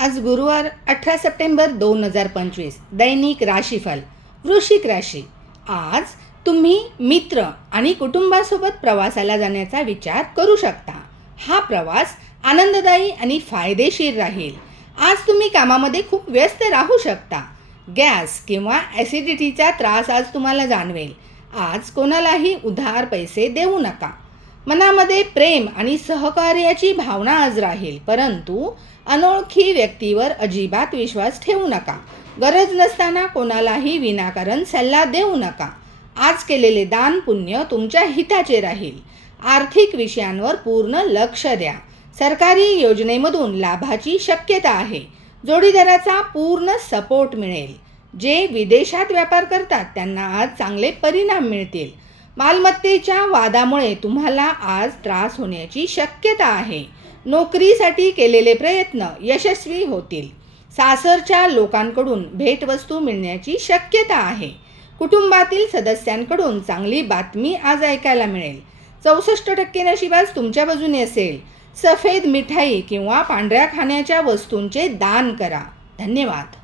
आज गुरुवार 18 सप्टेंबर 2025 दैनिक राशीफल वृश्चिक राशी। आज तुम्ही मित्र आणि कुटुंबासोबत प्रवासाला जाण्याचा विचार करू शकता। हा प्रवास आनंददायी आणि फायदेशीर राहील। आज तुम्ही कामामध्ये खूप व्यस्त राहू शकता। गॅस किंवा ॲसिडिटीचा त्रास आज तुम्हाला जाणवेल। आज कोणालाही उधार पैसे देऊ नका। मनामध्ये प्रेम आणि सहकार्याची भावना आज राहील, परंतु अनोळखी व्यक्तीवर अजिबात विश्वास ठेवू नका। गरज नसताना कोणालाही विनाकारण सल्ला देऊ नका। आज केलेले दान पुण्य तुमच्या हिताचे राहील। आर्थिक विषयांवर पूर्ण लक्ष द्या। सरकारी योजनेमधून लाभाची शक्यता आहे। जोडीदाराचा पूर्ण सपोर्ट मिळेल। जे विदेशात व्यापार करतात त्यांना आज चांगले परिणाम मिळतील। मालमत्तेच्या वादामुळे तुम्हाला आज त्रास होण्याची शक्यता आहे। नोकरीसाठी केलेले प्रयत्न यशस्वी होतील। सासरच्या लोकांकडून भेटवस्तू मिळण्याची शक्यता आहे। कुटुंबातील सदस्यांकडून चांगली बातमी आज ऐकायला मिळेल। 64% नशीब आज तुमच्या बाजूने असेल। सफेद मिठाई किंवा पांढऱ्या खाण्याच्या वस्तूंचे दान करा। धन्यवाद।